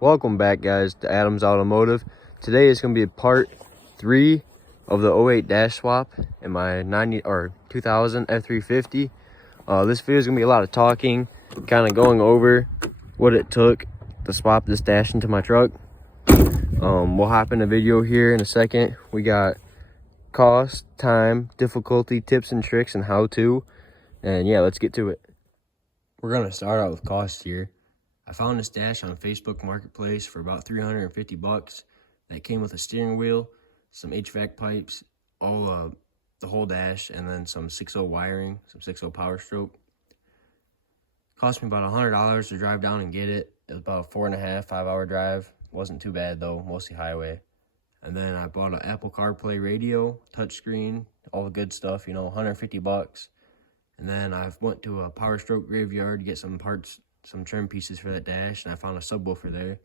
Welcome back, guys, to Adams Automotive. Today is going to be part 3 of the 08 dash swap in my 2000 F350. This video is going to be a lot of talking, kind of going over what it took to swap this dash into my truck. We'll hop in the video here in a second. We got cost, time, difficulty, tips and tricks, and how to. And yeah, let's get to it. We're going to start out with cost here. I found this dash on Facebook Marketplace for about 350 bucks. That came with a steering wheel, some HVAC pipes, the whole dash, and then some 6.0 wiring, some 6.0 power stroke. Cost me about $100 to drive down and get it. It was about a 4.5, 5 hour drive. Wasn't too bad though, mostly highway. And then I bought an Apple CarPlay radio, touchscreen, all the good stuff, 150 bucks. And then I went to a Power Stroke graveyard to get some parts, some trim pieces for that dash, and I found a subwoofer there,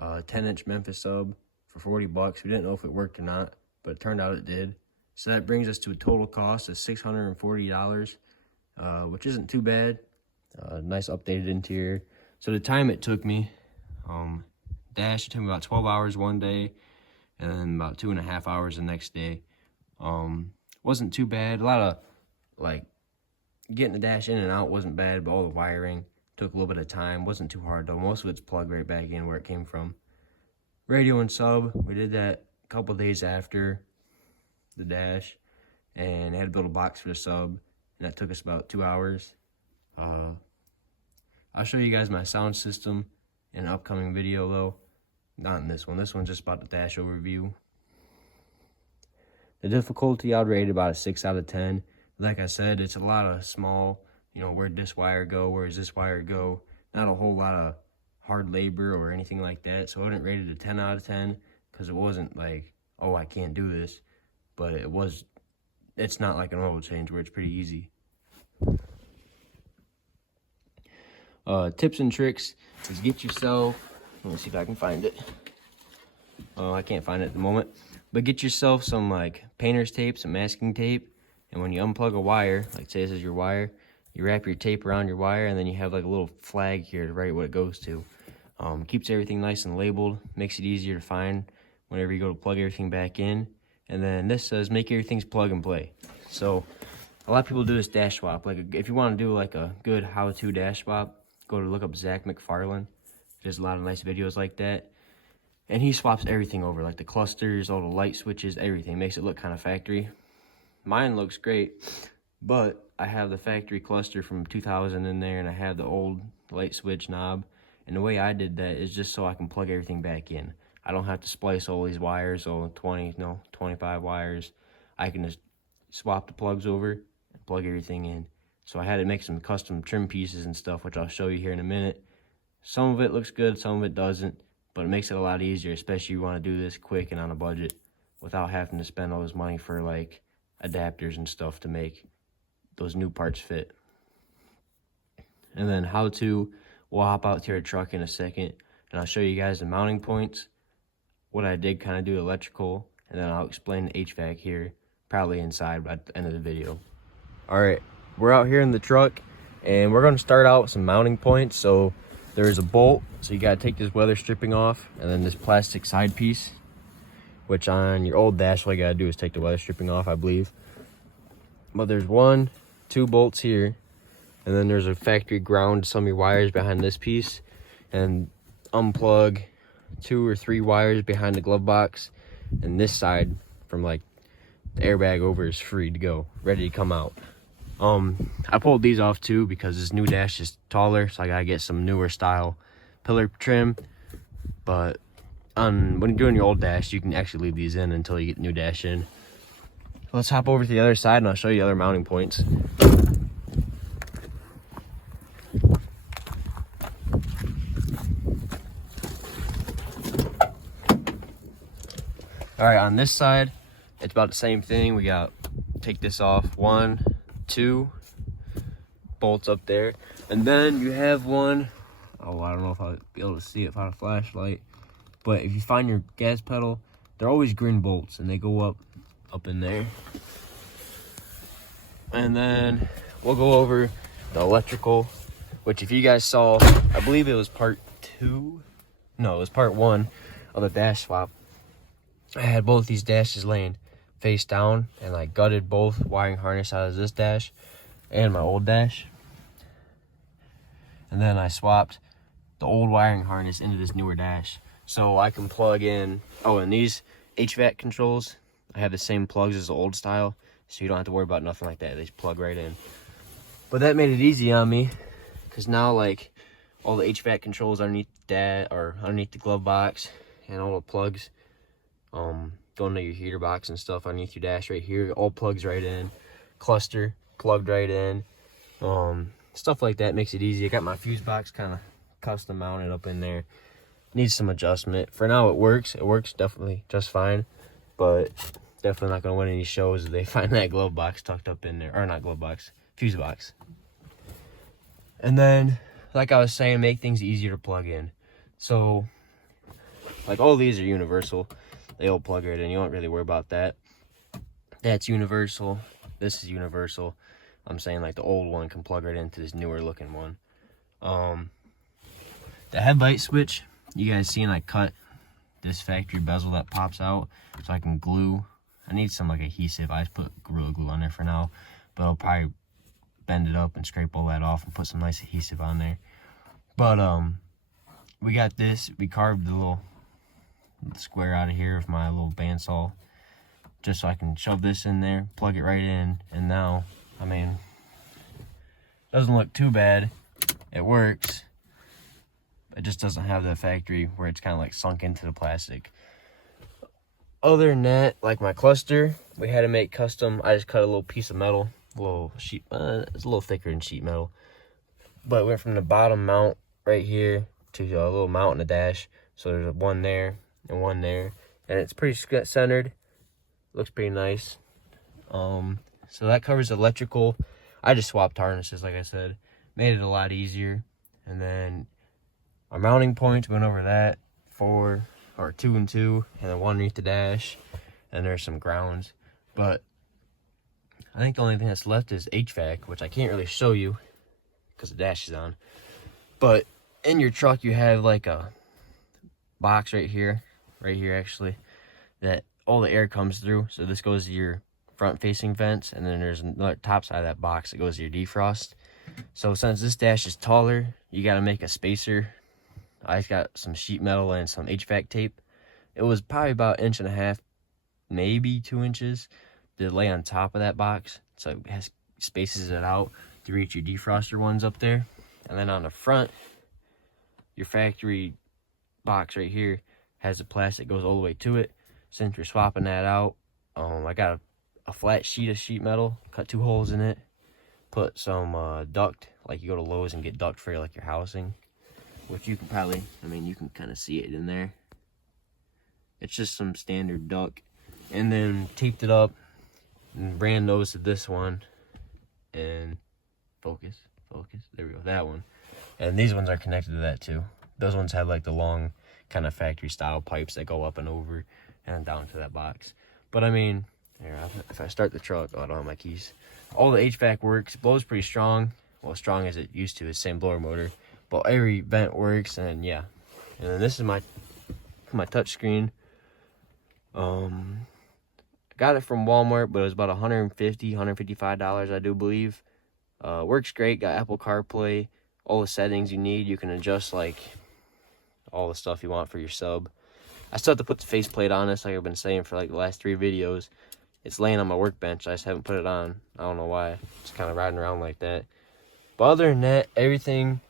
10-inch Memphis sub for 40 bucks. We didn't know if it worked or not, but it turned out it did. So that brings us to a total cost of $640, which isn't too bad. Nice updated interior. So the time it took me, dash, it took me about 12 hours one day, and then about 2.5 hours the next day. Wasn't too bad. A lot of, getting the dash in and out wasn't bad, but all the wiring took a little bit of time. Wasn't too hard though. Most of it's plugged right back in where it came from. Radio and sub, we did that a couple days after the dash, and had to build a box for the sub, and that took us about 2 hours. I'll show you guys my sound system in an upcoming video though. Not in this one. This one's just about the dash overview. The difficulty, I'd rate it about a 6 out of 10. Like I said, it's a lot of small, where'd this wire go, where's this wire go? Not a whole lot of hard labor or anything like that. So I wouldn't rate it a 10 out of 10 because it wasn't like, oh, I can't do this. But it's not like an oil change where it's pretty easy. Tips and tricks is get yourself, let me see if I can find it. Oh, I can't find it at the moment. But get yourself some painter's tape, some masking tape. And when you unplug a wire, say this is your wire, you wrap your tape around your wire, and then you have a little flag here to write what it goes to. Keeps everything nice and labeled, makes it easier to find whenever you go to plug everything back in. And then this says make everything's plug and play. So a lot of people do this dash swap. If you want to do a good how-to dash swap, go to look up Zach McFarlane. There's a lot of nice videos like that. And he swaps everything over, the clusters, all the light switches, everything. Makes it look kind of factory. Mine looks great, but I have the factory cluster from 2000 in there, and I have the old light switch knob. And the way I did that is just so I can plug everything back in. I don't have to splice all these wires, 25 wires. I can just swap the plugs over and plug everything in. So I had to make some custom trim pieces and stuff, which I'll show you here in a minute. Some of it looks good, some of it doesn't, but it makes it a lot easier, especially if you want to do this quick and on a budget without having to spend all this money for adapters and stuff to make those new parts fit. And then how to, we'll hop out to our truck in a second, and I'll show you guys the mounting points, what I did kind of do electrical, and then I'll explain the HVAC here, probably inside at the end of the video. All right, we're out here in the truck, and we're going to start out with some mounting points. So there's a bolt, so you got to take this weather stripping off, and then this plastic side piece, which on your old dash, all you gotta do is take the weather stripping off, I believe. But there's 2 bolts here, and then there's a factory ground to some of your wires behind this piece, and unplug 2 or 3 wires behind the glove box, and this side from the airbag over is free to go, ready to come out. I pulled these off too because this new dash is taller, so I gotta get some newer style pillar trim. But when you're doing your old dash, you can actually leave these in until you get the new dash in. Let's hop over to the other side and I'll show you other mounting points. All right, on this side, it's about the same thing. We got, take this off, 1, 2 bolts up there. And then you have one, I don't know if I'll be able to see it without a flashlight. But if you find your gas pedal, they're always green bolts, and they go up in there. And then we'll go over the electrical, which if you guys saw, I believe it was part 2. no, it was part 1 of the dash swap. I had both these dashes laying face down, and I gutted both wiring harness out of this dash and my old dash. And then I swapped the old wiring harness into this newer dash, so I can plug in, oh, and these HVAC controls, I have the same plugs as the old style, so you don't have to worry about nothing like that. They just plug right in. But that made it easy on me, because now, like, all the HVAC controls underneath that, or underneath the glove box, and all the plugs going to your heater box and stuff underneath your dash right here, all plugs right in. Cluster plugged right in. Stuff like that makes it easy. I got my fuse box kind of custom mounted up in there. Needs some adjustment. For now, it works. It works definitely just fine, but definitely not going to win any shows if they find that glove box tucked up in there. Or not glove box, fuse box. And then, like I was saying, make things easier to plug in. So, like, all these are universal. They all plug right in. You don't really worry about that. That's universal. This is universal. I'm saying, like, the old one can plug right into this newer looking one. The headlight switch, you guys seen I cut this factory bezel that pops out so I can glue. I need some like adhesive. I just put Gorilla Glue on there for now, but I'll probably bend it up and scrape all that off and put some nice adhesive on there. But we got this. We carved the little square out of here with my little bandsaw, just so I can shove this in there, plug it right in, and now, I mean, doesn't look too bad. It works. It just doesn't have the factory where it's kind of like sunk into the plastic. Other than that, like my cluster, we had to make custom. I just cut a little piece of metal, a little sheet. It's a little thicker than sheet metal, but it went from the bottom mount right here to a little mount in the dash. So there's one there and one there, and it's pretty centered. Looks pretty nice. So that covers electrical. I just swapped harnesses, like I said, made it a lot easier. And then our mounting points, went over that, 4 or 2 and 2, and then one underneath the dash, and there's some grounds. But I think the only thing that's left is HVAC, which I can't really show you because the dash is on. But in your truck, you have like a box right here actually, that all the air comes through. So this goes to your front-facing vents, and then there's another top side of that box that goes to your defrost. So since this dash is taller, you got to make a spacer. I got some sheet metal and some HVAC tape. It was probably about 1.5 inches, maybe 2 inches, to lay on top of that box. So it has spaces it out to reach your defroster ones up there. And then on the front, your factory box right here has a plastic goes all the way to it. Since you're swapping that out, I got a flat sheet of sheet metal, cut 2 holes in it, put some duct, like you go to Lowe's and get duct for like your housing, which you can probably, I mean, you can kind of see it in there. It's just some standard duct. And then taped it up and ran those to this one. And focus, there we go, that one. And these ones are connected to that too. Those ones have like the long kind of factory style pipes that go up and over and down to that box. But I mean, here, if I start the truck, oh, I don't have my keys. All the HVAC works, blows pretty strong. Well, as strong as it used to, it's the same blower motor. But every vent works, and yeah. And then this is my touch screen. Got it from Walmart, but it was about $150, $155, I do believe. Works great, got Apple CarPlay, all the settings you need. You can adjust like all the stuff you want for your sub. I still have to put the faceplate on this, like I've been saying for like the last 3 videos. It's laying on my workbench, I just haven't put it on. I don't know why, just kind of riding around like that. But other than that, everything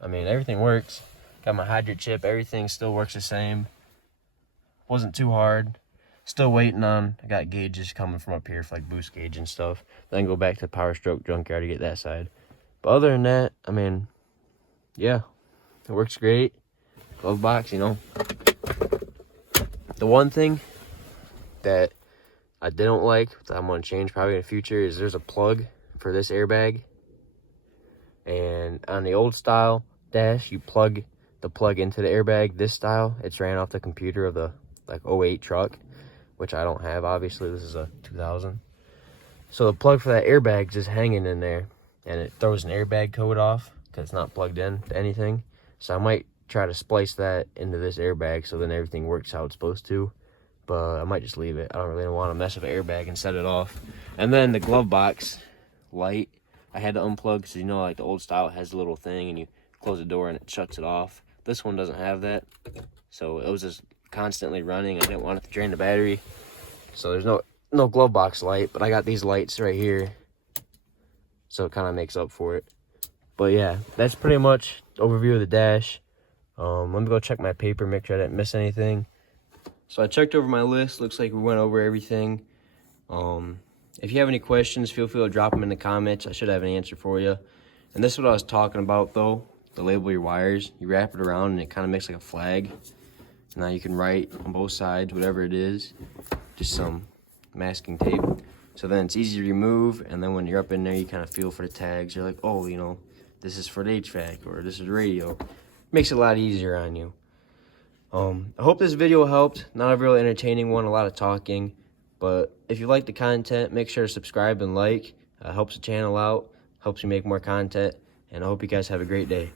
works. Got my hydrant chip, everything still works the same. Wasn't too hard. Still waiting on, I got gauges coming from up here for like boost gauge and stuff. Then go back to the Power Stroke junkyard to get that side. But other than that, I mean, yeah, it works great. Glove box, you know. The one thing that I didn't like, that I'm going to change probably in the future, is there's a plug for this airbag. And on the old style dash, you plug the plug into the airbag. This style, it's ran off the computer of the like 08 truck, which I don't have, obviously. This is a 2000. So the plug for that airbag is just hanging in there, and it throws an airbag code off because it's not plugged in to anything. So I might try to splice that into this airbag so then everything works how it's supposed to. But I might just leave it. I don't really want to mess with the airbag and set it off. And then the glove box light, I had to unplug because, you know, like the old style has a little thing and you close the door and it shuts it off. This one doesn't have that. So it was just constantly running. I didn't want it to drain the battery. So there's no glove box light, but I got these lights right here. So it kind of makes up for it. But yeah, that's pretty much overview of the dash. Let me go check my paper, make sure I didn't miss anything. So I checked over my list. Looks like we went over everything. If you have any questions, feel free to drop them in the comments. I should have an answer for you. And this is what I was talking about, though. To label your wires, you wrap it around and it kind of makes like a flag. Now you can write on both sides, whatever it is, just some masking tape. So then it's easy to remove, and then when you're up in there, you kind of feel for the tags. You're like, oh, you know, this is for the HVAC, or this is radio. Makes it a lot easier on you. I hope this video helped. Not a real entertaining one, a lot of talking. But if you like the content, make sure to subscribe and like. Helps the channel out, helps me make more content. And I hope you guys have a great day.